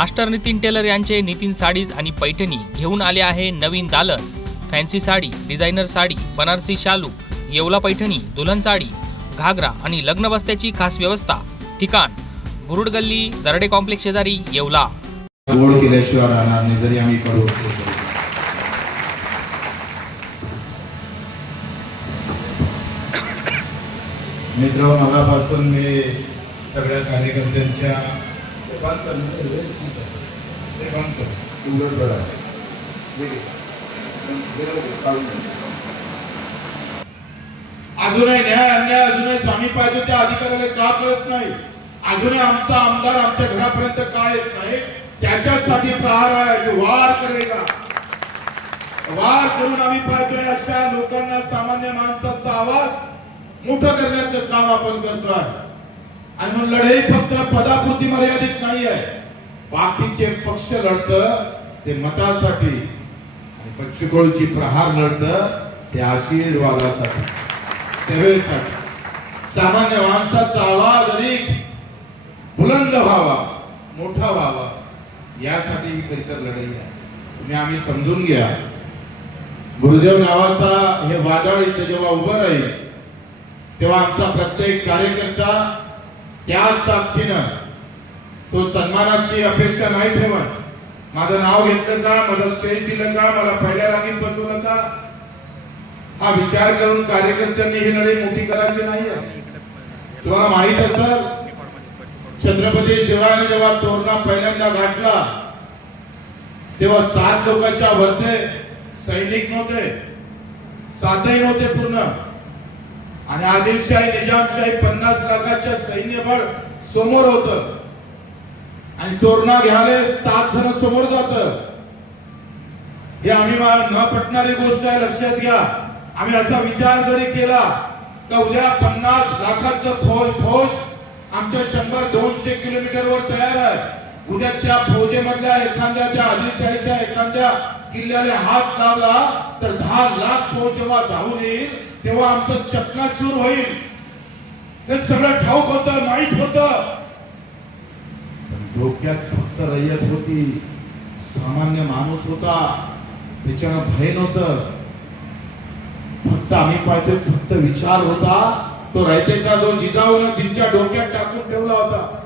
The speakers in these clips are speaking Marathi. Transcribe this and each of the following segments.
मास्टर नितीन टेलर यांचे नितीन साडीज आणि पैठणी घेऊन आले आहे नवीन दालन. फॅन्सी साडी डिझायनर साडी बनारसी शालू येवला पैठणी दुल्हन साडी घागरा आणि लग्न बस्त्याची खास व्यवस्था. ठिकाण बुरुड गल्ली दरडे कॉम्प्लेक्स शेजारी येवला. गोड केल्याशिवाय राहणार नाही जरी आम्ही कडू मित्र मगापासून मी सगळ्या कार्यकर्त्यांच्या ते बंद ते ते कर. उघड अजूनही न्याय अन्याय अजूनही स्वामी पाहिजे त्या अधिकाऱ्याला का कळत नाही. अजूनही आमचा आमदार आमच्या घरापर्यंत का येत नाही त्याच्यासाठी प्रहार आहे. वार करेगा. वार करून आम्ही पाहतोय अशा लोकांना सामान्य माणसाचा आवाज मोठं करण्याचं काम आपण करतो आहे आणि मग लढाई फक्त पदापुरती मर्यादित नाही आहे. बाकीचे पक्ष लढत ते मतासाठी. आणि पक्षकोळची प्रहार लढत ते आशीर्वादासाठी. सेवेसाठी. सामान्य माणसाचा आवाज अधिक बुलंद व्हावा मोठा व्हावा यासाठी ही खरी तर लढाई आहे. तुम्ही आम्ही समजून घ्या. गुरुदेव नावाचा हे वादळ इथे जेव्हा उभं राहील तेव्हा आमचा प्रत्येक कार्यकर्ता त्याच ताकदीनं तो सन्मानाची अपेक्षा नाही ठेवत. माझं नाव घेतलं का? मला स्टेज दिलं का? मला पहिल्या रांगीत बसवलं का? हा विचार करून कार्यकर्त्यांनी ही लढाई मोठी करायची नाही आहे. तुम्हाला माहीत असेल छत्रपती शिवाजी जेव्हा तोरणा पहिल्यांदा गाठला तेव्हा सात लोकांच्या वरते सैनिक नव्हते. सातही नव्हते पूर्ण. आणि आदिलशाही निजामशाही पन्नास लाखाच्या सैन्यबळ समोर होत. आणि तोरणा घ्यायला सात जण समोर जात. हे आम्ही न पटणारी गोष्ट आहे लक्षात घ्या. आम्ही असा विचार जरी केला तर उद्या पन्नास लाखाचं फौज फौज आमच्या शंभर दोनशे किलोमीटर वर तयार आहे. उद्या त्या फौजेमधल्या एखाद्या त्या आदिलशाहीच्या एखाद्या किल्ल्याला हात लावला तर दहा लाख फौज जेव्हा धावून येईल तेव्हा आमचं चकनाचूर होईल. ते सगळं ठाऊक होतं माहीत होतं. पण डोक्यात फक्त रयत होती. सामान्य माणूस होता. त्याच्यानं भय नव्हतं. फक्त आम्ही पाहतोय फक्त विचार होता. तो रयतेचा जो जिजाऊन तिच्या डोक्यात टाकून ठेवला होता?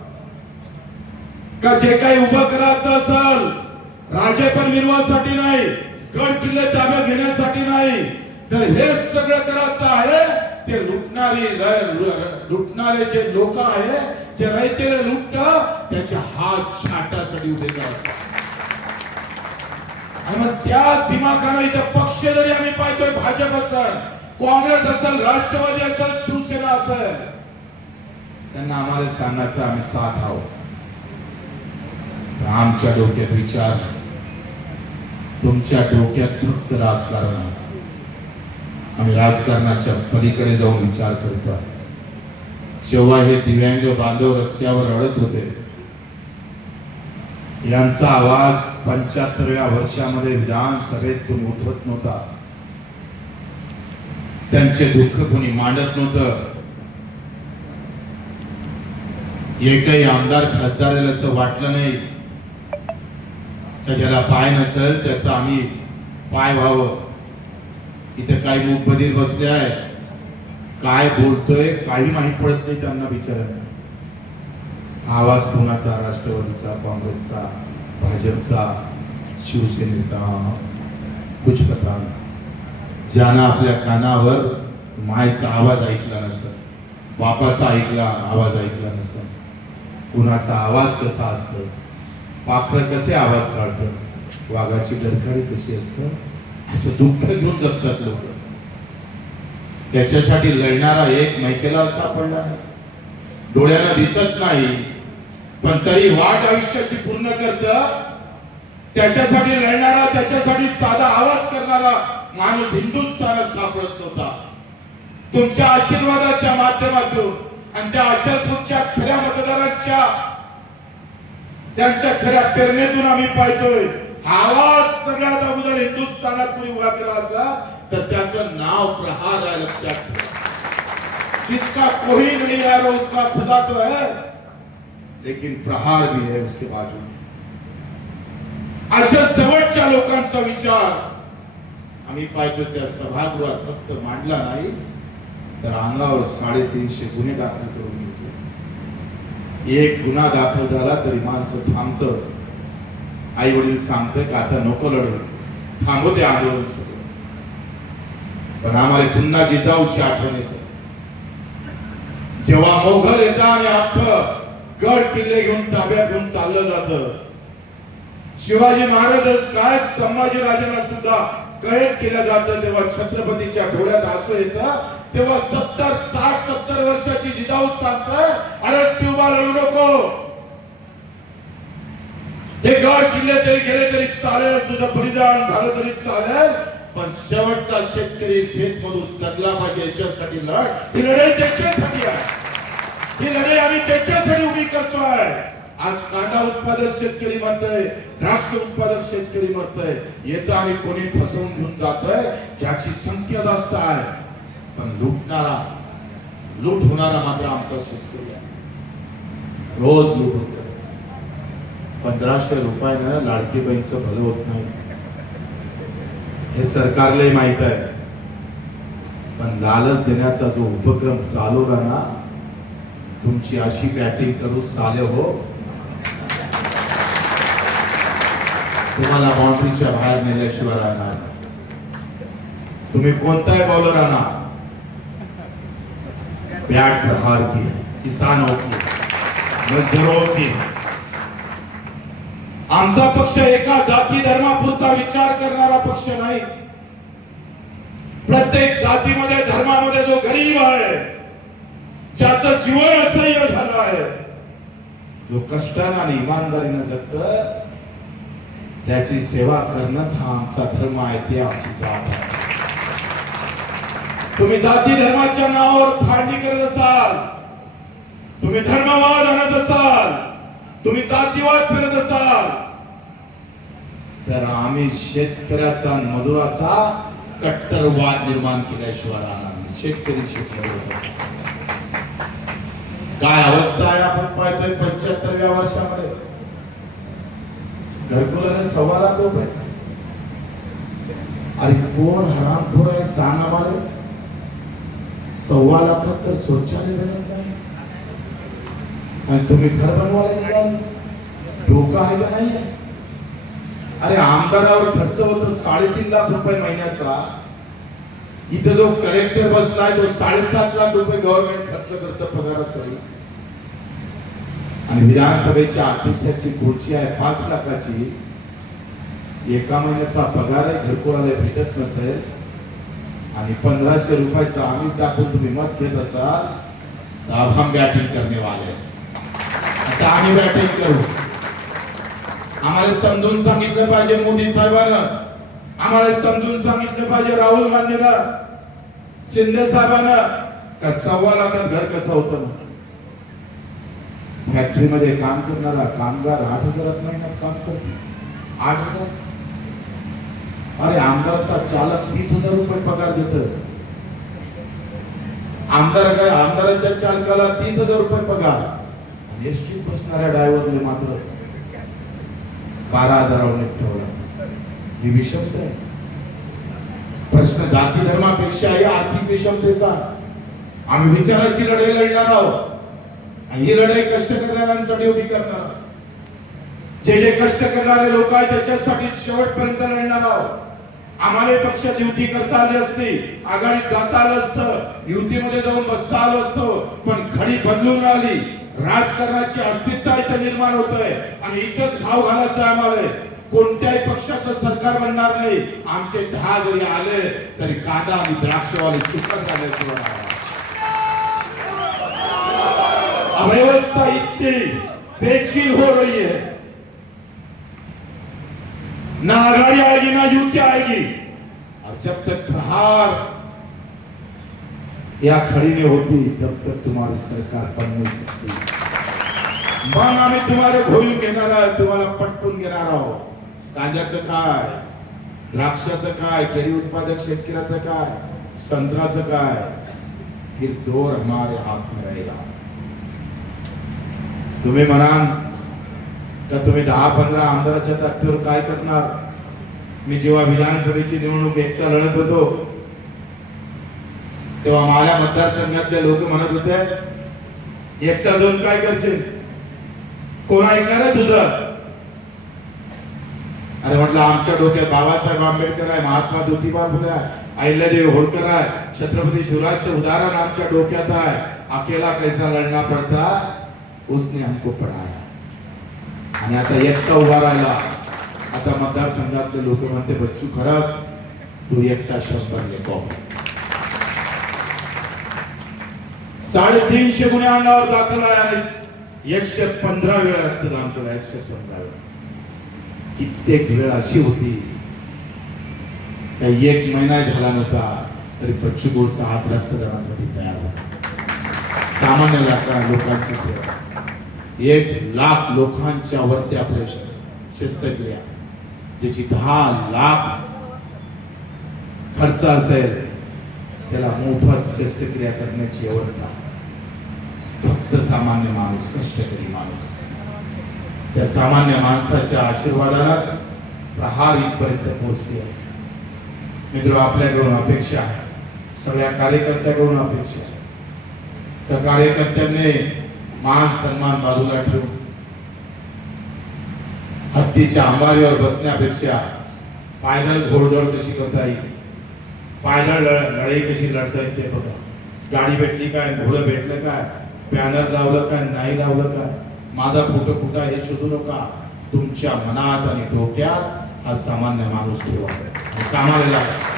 का जे काही उभं करायचं असल राजे पण विरोधासाठी नाही गड किल्ले ताब्यात घेण्यासाठी नाही. तर हे सगळं करायचं आहे ते लुटणारी लुटणारे जे लोक आहे ते रयतेला लुटत त्याचे हात छाटासाठी उभे करतात आणि मग त्या दिमाखानं इथे पक्ष जरी आम्ही पाहतोय भाजप असेल काँग्रेस असेल राष्ट्रवादी असेल शिवसेना असेल त्यांना आम्हाला सांगायचं आम्ही साथ आहोत. आमच्या डोक्यात विचार तुमच्या डोक्यात फक्त राजकारण आहे. आम्ही राजकारणाच्या पलीकडे जाऊन विचार करतो जेव्हा हे दिव्यांग बांधव रस्त्यावर रडत होते यांचा आवाज पंच्याहत्तरव्या वर्षामध्ये विधानसभेतून उठवत नव्हता. त्यांचे दुःख कोणी मांडत नव्हतं. एकही आमदार खासदाराला असं वाटलं नाही. तर ज्याला पाय नसेल त्याचा आम्ही पाय व्हावं. इथे काही मूकबधीर बसले आहे काय बोलतोय काही माहीत पडत नाही त्यांना विचारायला आवाज कोणाचा? राष्ट्रवादीचा काँग्रेसचा भाजपचा शिवसेनेचा? कुछ पता नाही. ज्यानं आपल्या कानावर मायचा आवाज ऐकला नसत बापाचा ऐकला आवाज ऐकला नसत कुणाचा आवाज कसा असतो? पाखरं कसे आवाज काढतं? वाघाची डरकाळी कशी असतं? असं दुःख घेऊन जगतात लोक. त्याच्यासाठी लढणारा एक मैकेला सापडला डोळ्यांना डोळ्याला दिसत नाही पण तरी वाट आयुष्याची पूर्ण करत. त्याच्यासाठी लढणारा त्याच्यासाठी साधा आवाज करणारा माणूस हिंदुस्थानात सापडत नव्हता. तुमच्या आशीर्वादाच्या माध्यमातून आणि त्या अचलपूरच्या खऱ्या मतदारांच्या त्यांच्या खऱ्या प्रेरणेतून आम्ही पाहतोय आवाज सगळ्यात अगोदर हिंदुस्थानात कोणी उभा केला असा तर त्याचं नाव प्रहार आहे लक्षात ठेवा. जिसका कोई नहीं है वो उसका खुदा तो है लेकिन प्रहार भी है उसके बाजू में. अशा शेवटच्या लोकांचा विचार आम्ही पाहिजे त्या सभागृहात फक्त मांडला नाही तर अंगावर साडेतीनशे गुन्हे दाखल करून घेतले. एक गुन्हा दाखल झाला तरी माणसं थांबतं. आई वडील सांगतात का आता नको लढू. थांबू ते आंदोलन सगळं. पण आम्हाला पुन्हा जिजाऊची आठवण येते. जेव्हा मोघल येतात आणि अख्ख गड किल्ले घेऊन ताब्यात घेऊन चाललं जात शिवाजी महाराजच काय संभाजीराजांना सुद्धा कैद केलं जातं तेव्हा छत्रपतीच्या डोळ्यात असं येतं तेव्हा सत्तर साठ सत्तर वर्षाची जिजाऊ सांगत अरे शिवबा लढू नको. हे गड किल्ले तरी गेले तरी चालेल तुझं बलिदान झालं तरी चालेल पण शेवटचा शेतकरी शेतमजूर जगला पाहिजे याच्यासाठी लढ. ही लढाई त्याच्यासाठी आहे. ही लढाई आम्ही त्याच्यासाठी उभी करतोय. आज कांदा उत्पादक शेतकरी मरतय द्राक्ष उत्पादक शेतकरी मरतय. येतं आणि कोणी फसवून घेऊन जातोय ज्याची संख्या जास्त आहे. पण लुटणारा लूट होणारा मात्र आमचा शेतकरी आहे. रोज लूट पंधराशे रुपयानं लाडकी बहीणचं भलं होत नाही. हे सरकारलाही माहीत आहे. पण लालच देण्याचा जो उपक्रम चालवला ना तुमची अशी बॅटिंग करू साले हो. तुम्हाला बाउंड्रीच्या बाहेर नेल्याशिवाय राहणार. तुम्ही कोणताही बॉलर आणा. बॅट प्रहार की किसान होती मजदूरों की आमचा पक्ष एका जाती धर्मापुरता विचार करणारा पक्ष नाही. प्रत्येक जातीमध्ये धर्मामध्ये जो गरीब आहे ज्याचं जीवन असह्य झालं आहे जो कष्टानं आणि इमानदारीनं जगत त्याची सेवा करणंच हा आमचा धर्म आहे ते आमची जात आहे. तुम्ही जाती धर्माच्या नावावर फाडणी करत असाल तुम्ही धर्मवाद आणत असाल तुम्ही जातीवाद फिरत असाल तर आम्ही शेतकऱ्याचा मजुराचा मजुराचा कट्टरवाद निर्माण केल्याशिवाय राहणार शेतकरी शेतकरी काय अवस्था आहे आपण पाहतोय पंच्याहत्तरव्या वर्षामध्ये? घरकुलाने सव्वा लाख रुपये. अरे कोण हरामखोर आहे सांग आम्हाला सव्वा लाखात तर शौचालय बनत नाही आणि तुम्ही घर बनवायला निघाले. डोकं आहे का नाही? आहे? अरे आमदारावर खर्च होतो साडेतीन लाख रुपये महिन्याचा. इथे जो कलेक्टर बसलाय तो साडेसात लाख रुपये गव्हर्नमेंट खर्च करतो पगारासाठी आणि विधानसभेच्या अध्यक्षाची खुर्ची आहे पाच लाखाची. एका महिन्याचा पगार घरकुळाला भेटत नसेल. आणि पंधराशे रुपयाचा आम्ही दाखवून तुम्ही मत घेत असाल तर अब बॅटिंग करणे वाले. आता आम्ही बॅटिंग करू. आम्हाला समजून सांगितलं पाहिजे मोदी साहेबांना. आम्हाला समजून सांगितलं पाहिजे राहुल गांधीला शिंदे साहेबांना. का सव्वा लाखात घर कसं होतं फॅक्टरीमध्ये काम करणारा कामगार आठ हजारात महिन्यात काम करतो. आठ हजार? अरे आमदारचा चालक तीस हजार रुपये पगार देत. आमदार आमदाराच्या चालकाला तीस हजार रुपये पगार. एसटीत बसणाऱ्या ड्रायव्हरने मात्र बारा हजारावर ठेवला. ही विषमता आहे. प्रश्न जाती धर्मापेक्षा आहे आर्थिक विषमतेचा आम्ही विचाराची लढाई लढणार आहोत. आणि ही लढाई कष्ट करणाऱ्यांसाठी उभी करणार आहोत. जे जे कष्ट करणारे लोक आहेत त्याच्यासाठी शेवटपर्यंत लढणार आहोत. आम्हाला पक्षात युती करता आली असती आघाडीत जाता आलं असतं युतीमध्ये जाऊन बसता आलं असतं पण खडी बदलून राहिली. राजकारणाची अस्तित्व इथं निर्माण होत आहे आणि इथंच घाव घालायचं आम्हाला कोणत्याही पक्षाचं सरकार बनणार नाही. आमचे दहा जरी आले तरी कादा आणि द्राक्षवाले चुकत झाल्याशिवाय अव्यवस्था इतनी पेचीद हो रही है. ना आघाड़ी आएगी ना युति आएगी. और जब तक प्रहार या खड़ी में होती तब तक तुम्हारी सरकार बन नहीं सकती। मग आम्ही तुम्हाला घोळून घेणार आहोत तुम्हाला पटकून घेणार आहोत. कांद्याचं काय? द्राक्षाचं काय? केळी उत्पादक शेतकऱ्याचं काय? संत्राचं काय? हे दोर हमारे हात में रहेगा. तुम्ही म्हणाल का तुम्ही दहा पंधरा आमदाराच्या ताकदीवर काय करणार? मी जेव्हा विधानसभेची निवडणूक एकटा लढत होतो तेव्हा माझ्या मतदारसंघातले लोक म्हणत होते एकटा दोन काय करशील? कोण ऐकणार आहे तुझं? अरे म्हटलं आमच्या डोक्यात बाबासाहेब आंबेडकर आहे महात्मा ज्योतिबा फुले आहे अहिल्यादेवी होळकर आहे छत्रपती शिवराजचं उदाहरण आमच्या डोक्यात आहे. अकेला कैसा लढना पडता? उसने हमको पढ़ाया. आणि आता एकटा उभा राहिला. आता मतदारसंघातले लोक म्हणते बच्चू खरंच तू एकटा शंभर लेखो साडेतीनशे गुन्हे अंगावर दाखल आहे आणि एकशे पंधरा वेळा रक्तदान केलं एकशे पंधरा वेळा. कित्येक वेळ अशी होती. काही एक महिना झाला नव्हता तरी बच्चू गोडचा हात रक्तदानासाठी तयार होता. सामान्य लोकांची सेवा. एक लाख लोकांच्या वरती आपल्या शस्त्रक्रिया. ज्याची दहा लाख खर्च असेल त्याला मोफत शस्त्रक्रिया करण्याची व्यवस्था. फक्त सामान्य माणूस कष्टकरी माणूस. त्या सामान्य माणसाच्या आशीर्वादालाच प्रहार इथपर्यंत पोहोचली आहे. मित्र आपल्याकडून अपेक्षा आहे. सगळ्या कार्यकर्त्याकडून अपेक्षा आहे. त्या कार्यकर्त्यांनी मान सन्मान बाजूला ठेवून हत्तीच्या अंबारीवर बसण्यापेक्षा पायदळ घोडदळ कशी करता येईल? पायदळ लढाई कशी लढता येईल ते बघा. गाडी भेटली काय? घोडं भेटलं काय? बॅनर लावलं काय नाही लावलं काय? माझा फोटो कुठं आहे हे शोधू नका. तुमच्या मनात आणि डोक्यात हा सामान्य माणूस ठेवा. कामाला लागा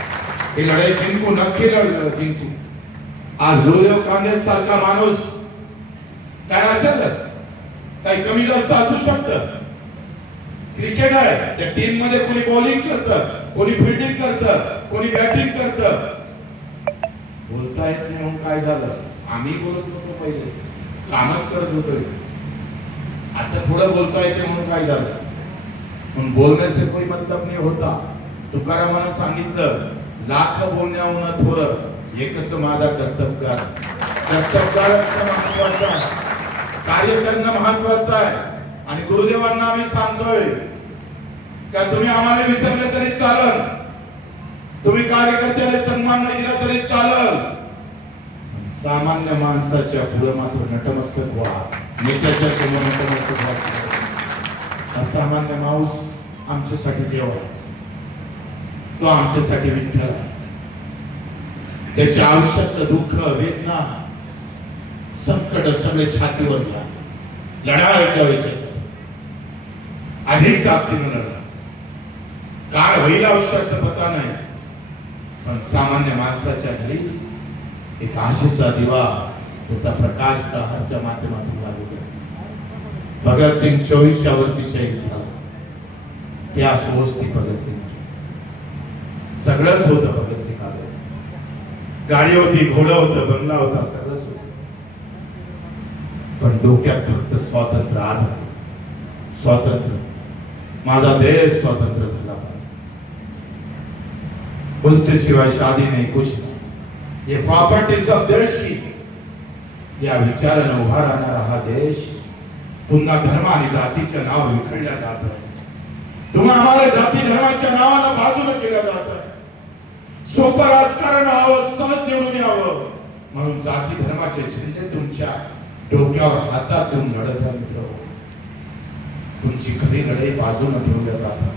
ही लढाई जिंकू नक्की लढलं जिंकू. आज गुरुदेव कांदे सारखा माणूस काय असेल? काही कमी जास्त असू शकत. क्रिकेट आहे त्या टीममध्ये कोणी बॉलिंग करत कोणी फिल्डिंग करत कोणी बॅटिंग करतं. बोलता येत नाही म्हणून काय झालं? आम्ही बोलत होतो पहिले. कामच करत होतो आता थोडं बोलता येते म्हणून काय झालं? पण बोलण्याचे कोई मतलब नाही होता. तुकारामानं सांगितलं लाख बोलण्याहून थोर एकच माझा कर्तव्य आहे. महत्त्वाचा आहे. कार्य करणं महत्वाचं आहे. आणि गुरुदेवांना आम्ही सांगतोय का तुम्ही आम्हाला विसरले तरी चालल तुम्ही कार्यकर्त्याला सन्मान नाही दिला तरी चालल सामान्य माणसाच्या पुढं मात्र नटमस्तक व्हा. नेत्याच्या समोर नटमस्तक व्हा. असामान्य माणूस आमच्यासाठी देव आहे. तो आमच्यासाठी विठ्ठल आहे. त्याच्या आयुष्यातलं दुःख वेदना संकट सगळे छातीवर घ्या. लढा ऐकावं अधिक ताकदीनं लढा. काय होईल आयुष्याचं पता नाही. पण सामान्य माणसाच्या घरी एक आशेचा दिवा त्याचा प्रकाश प्रहारच्या माध्यमातून लागू करा भगतसिंग चोवीसच्या वर्षी शहीद झाला. त्या सोहस्ती भगतसिंग सगळंच होतं भगतसिंग गाडी होती घोडं होतं बंगला होता सगळंच होत. पण डोक्यात फक्त स्वातंत्र्य आज स्वातंत्र्य. माझा देश स्वातंत्र्य झाला पाहिजे. उसके शिवाय शादी नाही कुछ ये प्रॉपर्टीज ऑफ देश की. या विचारानं उभा राहणारा हा देश पुन्हा धर्म आणि जातीच्या नाव विखडल्या जात आहे. तुम्हा आम्हाला जाती धर्माच्या नावानं बाजूला केल्या जात आहे. सोपं राजकारण हवं सहज निवडून यावं. म्हणून जाती धर्माचे झेंडे तुमच्या डोक्यावर हातात देऊन लढत आहे मित्र. तुमची खरी लढाई बाजूला ठेवल्या जातात.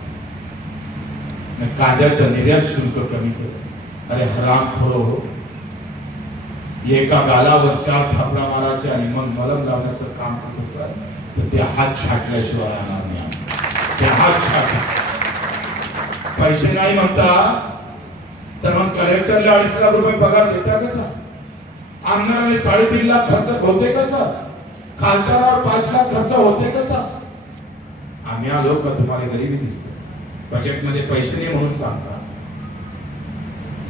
कायद्याचं कांद्याचं निर्यात शुल्क कमी केलं. अरे हराम खोरो हो. एका गालावर चार थापडा मारायचे आणि मग मलम लावण्याचं काम करत असाल तर ते हात छाटल्याशिवाय राहणार नाही आम्ही. ते हात छाट पैसे नाही म्हणता तर मग कलेक्टरला अडीच लाख रुपये पगार देता कसा आमदाराला साडेतीन लाख खर्च होते कसा खासदारावर पाच लाख खर्च होते कसा आम्ही आलो का तुम्हाला गरिबी दिसते. बजेटमध्ये पैसे नाही म्हणून सांगता.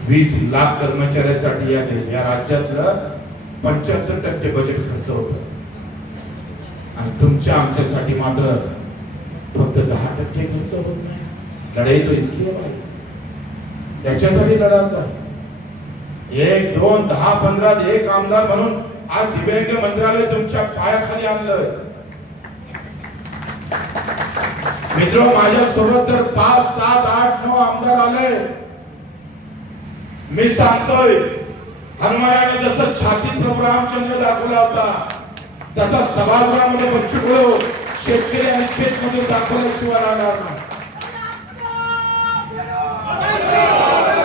वीस लाख कर्मचाऱ्यांसाठी या देश या राज्यातलं पंच्याहत्तर टक्के बजेट खर्च होत. आणि तुमच्या आमच्यासाठी मात्र फक्त दहा टक्के खर्च होत नाही. लढाई तो इसलिए भाई त्याच्यासाठी लढायचं आहे. एक दोन दहा पंधरा एक आमदार म्हणून आज दिव्यांग मंत्रालय तुमच्या पायाखाली आणलंय. मित्र माझ्या सोबत तर पाच सात आठ नऊ आमदार आले मी सांगतोय हनुमानाने जसं छाती प्रभू रामचंद्र दाखवला होता तसा सभागृहामध्ये बच्चू शेतकरी आणि शेतमजूर दाखवल्याशिवाय राहणार नाही.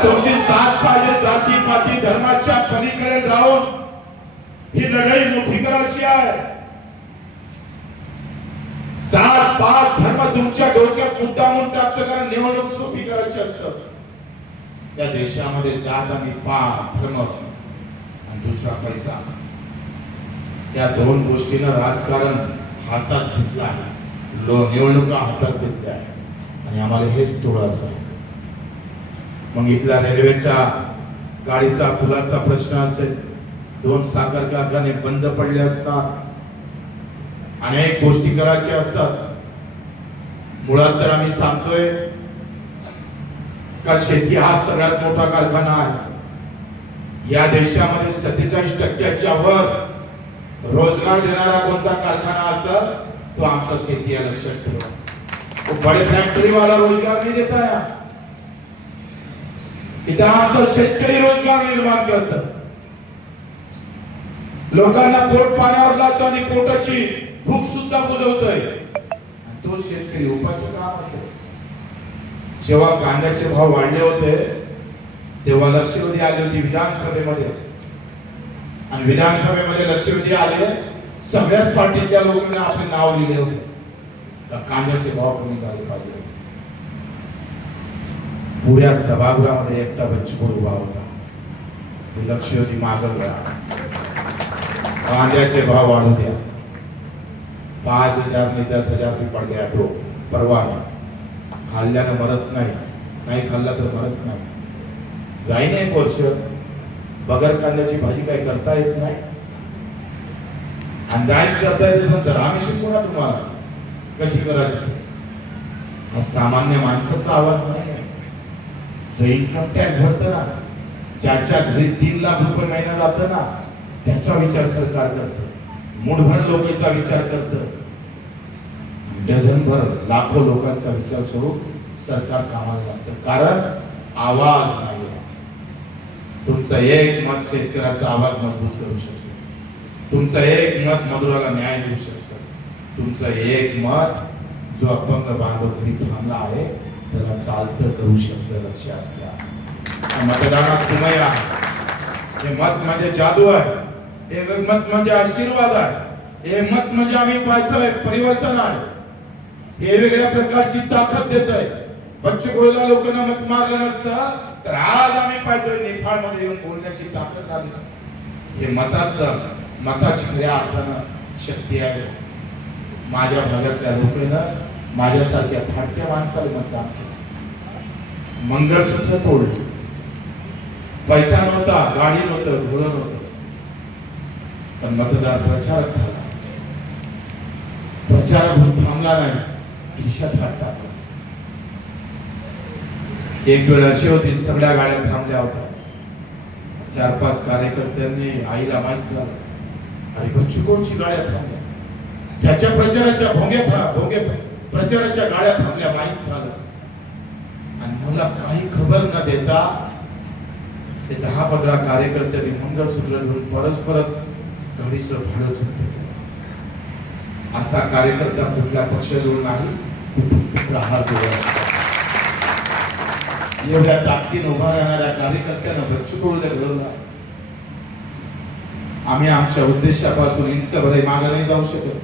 तुमची सात पाहिजे जाती पाती धर्माच्या पलीकडे जाऊन ही लढाई मोठी करायची आहे. जात पात धर्म तुमच्या डोक्यात मुद्दामून टाकतं कारण निवडणूक सोपी करायची असतं. त्या देशामध्ये जात आणि पा धर्म आणि दुसरा पैसा. त्या दोन गोष्टीनं राजकारण हातात घेतलं आहे. लो निवडणुका हातात घेतल्या आहे आणि आम्हाला हेच तोडायचं आहे. मग इथल्या रेल्वेचा गाडीचा पुलाचा प्रश्न असेल. दोन साखर कारखाने बंद पडले असतात. अनेक गोष्टी करायच्या असतात. मुळात तर आम्ही सांगतोय का शेती हा सगळ्यात मोठा कारखाना आहे. या देशामध्ये सत्तेचाळीस टक्क्याच्या वर रोजगार देणारा कोणता कारखाना असेल तो आमचा शेती या लक्षात ठेवा. तो बडे फॅक्टरी वाला रोजगार नाही देता या इथं आमचा शेतकरी रोजगार निर्माण करत. लोकांना पोट पाण्यावर लावतो आणि पोटाची भूक सुद्धा बुजवतोय. आणि तो शेतकरी उपास काम होतो जेव्हा कांद्याचे भाव वाढले होते तेव्हा लक्षवेधी आली होती विधानसभेमध्ये. आणि विधानसभेमध्ये लक्षवेधी आले सगळ्याच पार्टीतल्या लोकांना आपले नाव लिहिले होते. कांद्याचे भाव कमी झाले पाहिजे. पुऱ्या सभागृहामध्ये एकटा बच्चू उभा होता. लक्षवेधी मागत कांद्याचे भाव वाढू द्या. पाच हजार ने दस हजार की पड़ गया तो परवाह नाही खाल्ल्यानं मरत नाही नाही खाल्ला तर मरत नाही. जाईन एक वर्ष बगर कांद्याची भाजी काय करता येत नाही? आणि जायच करता येत असेल तर आम्ही शिकू ना तुम्हाला? कशी करायची? हा सामान्य माणसाचा आवाज नाही जो इन्कम टॅक्स भरतं ना. ज्याच्या घरी तीन लाख रुपये महिना जातं ना त्याचा विचार सरकार करतं. मुठभर लोकांचा विचार करतं. डझनभर लाखो लोकांचा विचार करून सरकार कामाला लागतं. कारण आवाज नाही तुमचा तुमचं एक मत शेतकऱ्याचा आवाज मजबूत करू शकतो. तुमचं एक मत मजुराला न्याय देऊ शकतं. तुमचं एक मत जो अपंग बांधव घरी थांबला आहे त्याला चालतं करू शकतं लक्षात घ्या. मतदानात तुम्ही आहे हे मत म्हणजे जादू आहे. हे मत म्हणजे आशीर्वाद आहे. हे मत म्हणजे आम्ही पाहतोय परिवर्तन आहे. हे वेगळ्या प्रकारची ताकद देत आहे बच्चू लोकांना मत मारलं नसतं तर आज आम्ही पाहतोय नेपाळमध्ये येऊन बोलण्याची ताकद आली नसते. हे मताचं मताची खऱ्या अर्थानं शक्ती आहे. माझ्या भागातल्या लोकांना माझ्यासारख्या फाटक्या माणसाला मतदान केलं. मंगळसूत्र तोडलं. पैसा नव्हता गाडी नव्हतं घोडं नव्हतं. पण मतदार प्रचारक झाला. प्रचार होऊन थांबला नाही. खिशात हात टाकला एक वेळ अशी होती सगळ्या गाड्या थांबल्या होत्या. चार पाच कार्यकर्त्यांनी आईला माहीत झालं अरे बच्चू कोणची गाड्या थांबल्या. त्याच्या प्रचाराच्या भोंगे भोंगे प्रचाराच्या गाड्या थांबल्या माहीत झालं. आणि मला काही खबर न देता ते दहा पंधरा कार्यकर्त्यांनी मंगळसूत्र घेऊन परस्परच गाडीचं भाडं चुकतं असा कार्यकर्ता कुठल्या पक्षाजवळ नाही प्रहार केला. एवढ्या ताकदीने उभा राहणाऱ्या कार्यकर्त्यांना बच्चू कडूला घडवला आम्ही आमच्या उद्देशापासून इंच भरे मागे नाही जाऊ शकत.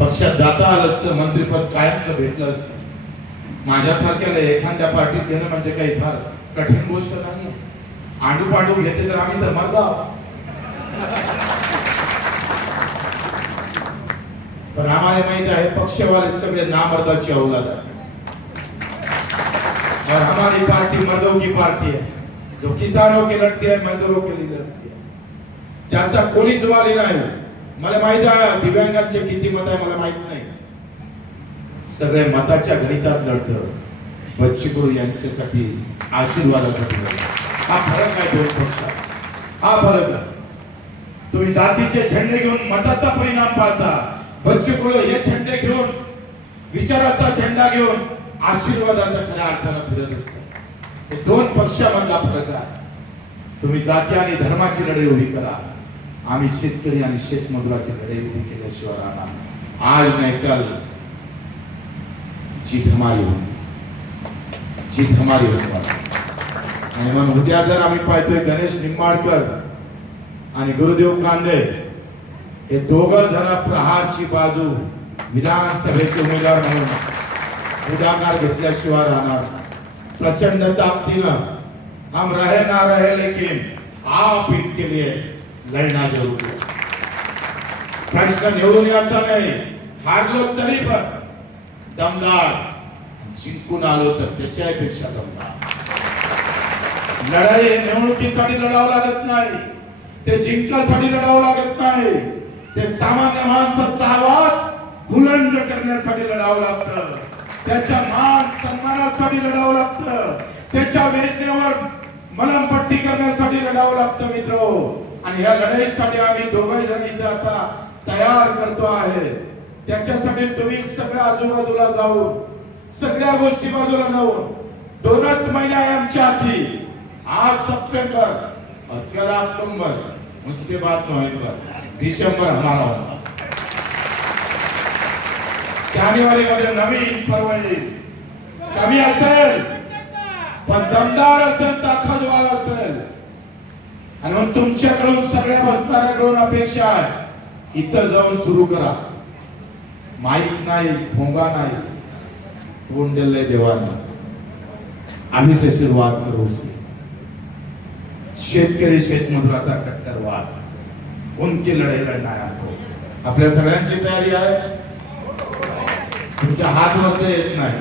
पक्षात जाता आलं असतं मंत्रीपद कायमचं भेटलं असतं. माझ्यासारख्याला एखाद्या पार्टीत घेणं म्हणजे काही फार कठीण गोष्ट नाही आंडू पांडू घेते तर आम्ही तर मरदा पण आम्हाला माहीत आहे पक्षवाले सगळे नामर्दाची औलाद आहे. और हमारी पार्टी मर्दों की पार्टी है जो किसानों की लढती आहे मजदूरों के लिए लढती है. ज्याचा कोणीच वाली नाही मला माहीत आहे दिव्यांगांचे किती मत आहे मला माहीत नाही. सगळ्या मताच्या गणितात लढत बच्चू यांच्यासाठी आशीर्वादासाठी हा फरक आहे दोन पक्षात. हा फरक आहे. तुम्ही जातीचे झेंडे घेऊन मताचा परिणाम पाहता. बच्चू हे झेंडे घेऊन विचाराचा झेंडा घेऊन आशीर्वादाचा खऱ्या अर्थानं फिरत असतात. हे दोन पक्षामधला फरक आहे. तुम्ही जाती आणि धर्माची लढाई उभी करा. आम्ही शेतकरी आणि शेतमजुराची लढाई उभी केल्याशिवाय राहणार आज नाही काल जीत हमारी होती. जीत हमारी होती. आणि मग उद्या जर आम्ही पाहतोय गणेश निंबाळकर आणि गुरुदेव कांदे हे दोघं जण प्रहारची बाजू विधानसभेचे उमेदवार म्हणून पुढाकार घेतल्याशिवाय राहणार प्रचंड ताकदीनं हम रहे ना रहे लेकिन आप इनके लिए लढना जरूर है. प्रश्न निवडून यायचा नाही. हारलो तरी पण दमदार. जिंकून आलो तर त्याच्यापेक्षा दमदार. लढाई निवडणुकीसाठी लढावं लागत नाही. ते जिंकण्यासाठी लढावं लागत नाही. ते सामान्य माणसाचा आवाज बुलंद करण्यासाठी लढावं लागतं. त्याच्या मान सन्मानासाठी लढावं लागतं. त्याच्या वेदनेवर मलमपट्टी करण्यासाठी लढावं लागतं मित्र. आणि या लढाईसाठी आम्ही दोघे जण इथे आता तयार करतो आहे. त्याच्यासाठी तुम्ही सगळ्या आजूबाजूला जाऊन सगळ्या गोष्टी बाजूला जाऊन दोनच महिने आहे आमच्या हाती आज सप्टेंबर और कल अक्टूबर उसके बाद नवंबर डिसेंबर हमारा होगा जानेवारी मध्ये नवीन पर्व येईल. कमी असेल पण दमदार असेल ताकदवार असेल. आणि मग तुमच्याकडून सगळ्या बसणाऱ्याकडून अपेक्षा आहे इथं जाऊन सुरू करा. माईक नाही भोंगा नाही. तोंड दिले देवानं. आम्ही आशीर्वाद सुरुवात करू. शेतकरी शेतमजुराचा कट्टरवाद उनकी लढाई है आपको आपल्या सगळ्यांची तयारी आहे? तुमच्या हात वरती येत नाही.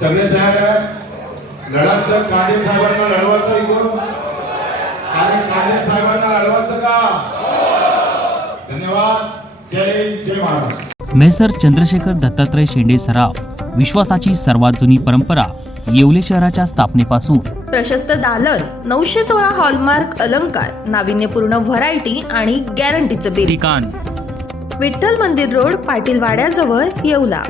सगळे तयार आहे लढाचं कांदे साहेबांना लढवायचं इकडून? आणि कांदे साहेबांना लढवायचं का? धन्यवाद. जय हिंद, जय महाराष्ट्र. मेसर चंद्रशेखर दत्तात्रय शेंडे सराव विश्वासाची सर्वात जुनी परंपरा येवले शहराच्या स्थापनेपासून. प्रशस्त दालन नऊशे सोळा हॉलमार्क अलंकार नाविन्यपूर्ण व्हरायटी आणि गॅरंटीचं बिल ठिकाण. विठ्ठल मंदिर रोड पाटील वाड्याजवळ येवला.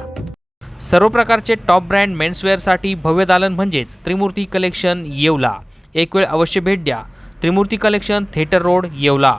सर्व प्रकारचे टॉप ब्रँड मेन्सवेअरसाठी भव्य दालन म्हणजेच त्रिमूर्ती कलेक्शन येवला. एक वेळ अवश्य भेट द्या. Trimurti collection theatre road Yeola.